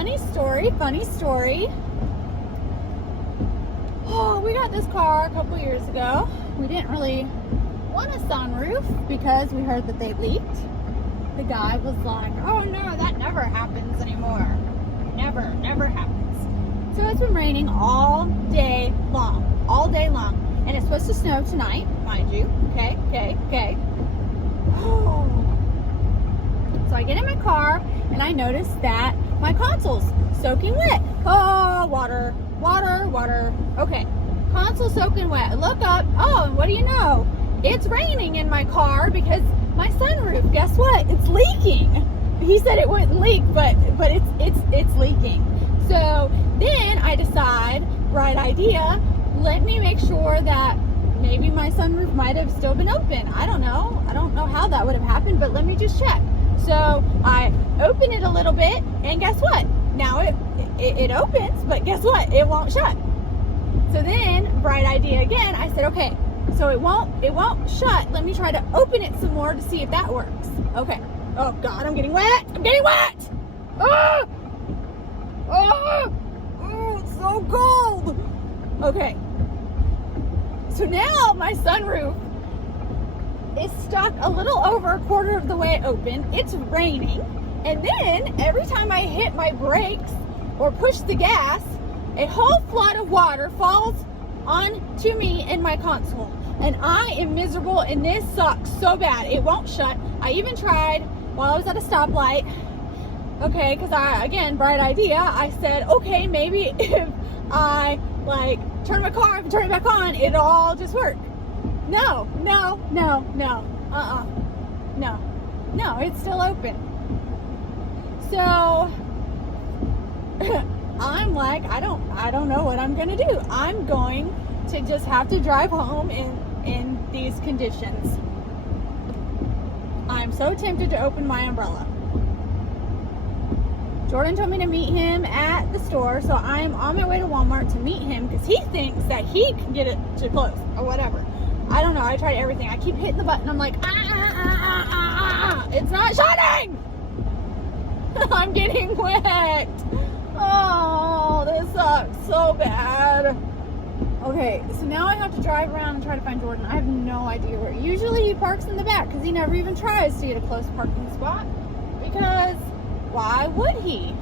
funny story. Oh, we got this car a couple years ago. We didn't really want a sunroof because we heard that they leaked. The guy was like, oh no, that never happens anymore. Never happens. So it's been raining all day long. And it's supposed to snow tonight, mind you. Okay. So I get in my car and I notice that my console's soaking wet. Oh, water. Okay, console soaking wet. I look up. Oh, and what do you know? It's raining in my car because my sunroof, guess what? It's leaking. He said it wouldn't leak, but it's leaking. So then I decide, bright idea, let me make sure that maybe my sunroof might have still been open. I don't know how that would have happened, but let me just check. So I open it a little bit, and guess what? Now it opens, but guess what? It won't shut. So then, bright idea again, I said, okay, so it won't shut. Let me try to open it some more to see if that works. Okay. Oh God, I'm getting wet. Ah! Oh, it's so cold. Okay. So now my sunroof is stuck a little over a quarter of the way open. It's raining. And then every time I hit my brakes or push the gas, a whole flood of water falls onto me and my console. And I am miserable, and this sucks so bad. It won't shut. I even tried while I was at a stoplight. Okay, because again, bright idea. I said, okay, maybe if I turn my car off and turn it back on, it'll all just work. No, it's still open. So I'm like, I don't know what I'm gonna do. I'm going to just have to drive home in these conditions. I'm so tempted to open my umbrella. Jordan told me to meet him at the store, so I'm on my way to Walmart to meet him because he thinks that he can get it to close or whatever. I don't know. I tried everything. I keep hitting the button. I'm like, it's not shutting. I'm getting wet. Oh, this sucks so bad. Okay, so now I have to drive around and try to find Jordan. I have no idea where. Usually he parks in the back because he never even tries to get a close parking spot. Because why would he?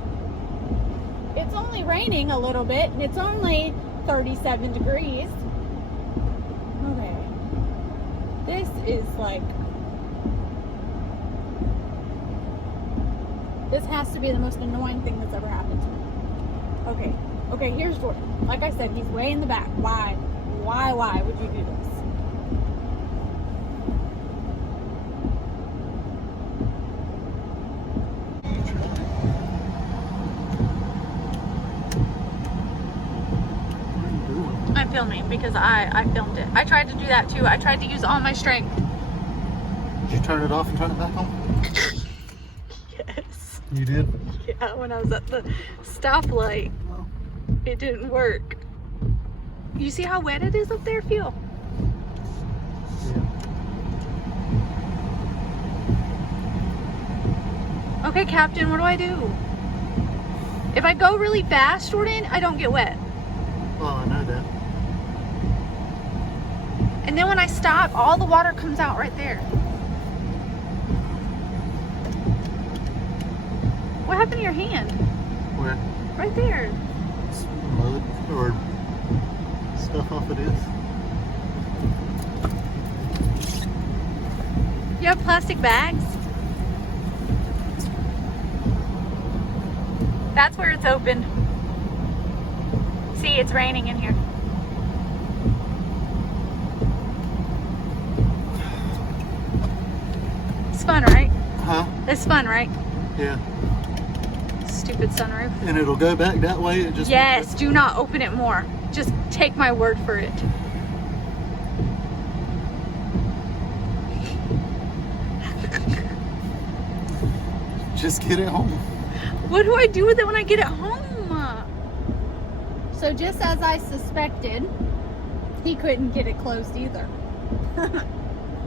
It's only raining a little bit and it's only 37 degrees. Okay. This is like, this has to be the most annoying thing that's ever happened to me. Okay, here's Jordan. Like I said, he's way in the back. Why would you do this? I'm filming because I filmed it. I tried to do that too. I tried to use all my strength. Did you turn it off and turn it back on? Yes. You did? Yeah, when I was at the stoplight, it didn't work. You see how wet it is up there? Feel. Yeah. Okay, Captain, what do I do? If I go really fast, Jordan, I don't get wet. Well, I know that. And then when I stop, all the water comes out right there. What happened to your hand? Where? Right there. It's mud or stuff off it is. You have plastic bags? That's where it's open. See, it's raining in here. It's fun, right? Huh? It's fun, right? Yeah. Stupid sunroof. And it'll go back that way? It just Yes, do not open it more. Just take my word for it. Just get it home. What do I do with it when I get it home? So just as I suspected, he couldn't get it closed either.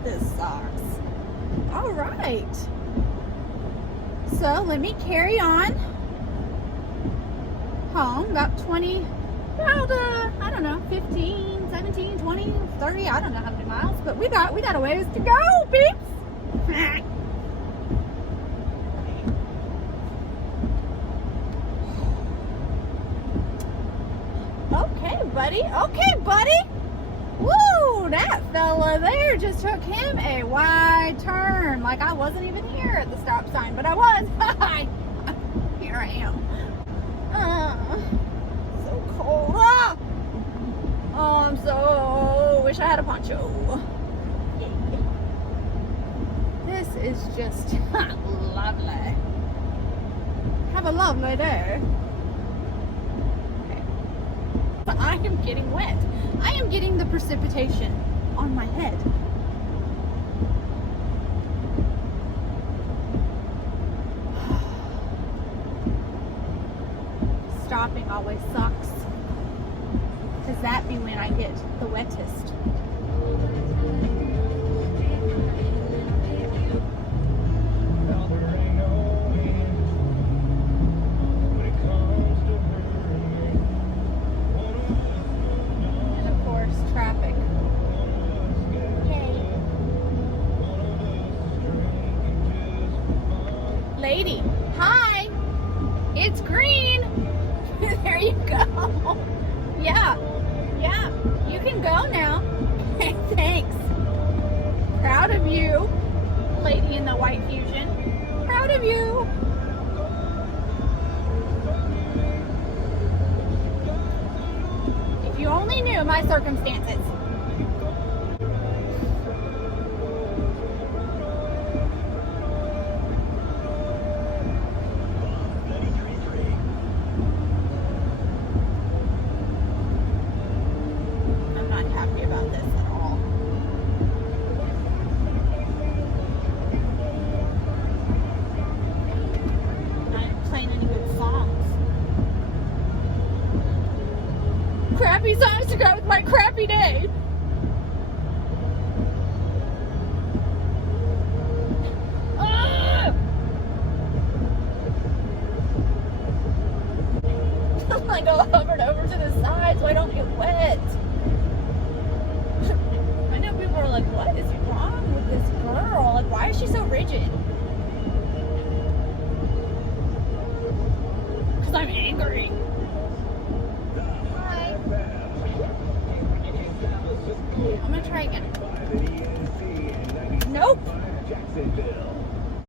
This sucks. All right. So let me carry on home. About 20, about, I don't know, 15, 17, 20, 30, I don't know how many miles, but we got a ways to go, peeps. Okay, buddy. Woo, that fella there just took him a wide turn. Like I wasn't even here at the stop sign, but I was. Here I am. So cold. Ah! Oh, I'm so wish I had a poncho. This is just lovely. Have a lovely day. But I am getting wet. I am getting the precipitation on my head. Stopping always sucks. Because that be when I get the wettest. Traffic. Hey. Lady, hi. It's green. There you go. Yeah. You can go now. Thanks. Proud of you, lady in the white Fusion. Proud of you. You only knew my circumstances. I'm not happy about this at all. I ain't playing any good songs. Crappy songs to go with my crappy day. I'm like all hovered over to the side so I don't get wet. I know people are like, what is wrong with this girl? Like, why is she so rigid? Because I'm angry.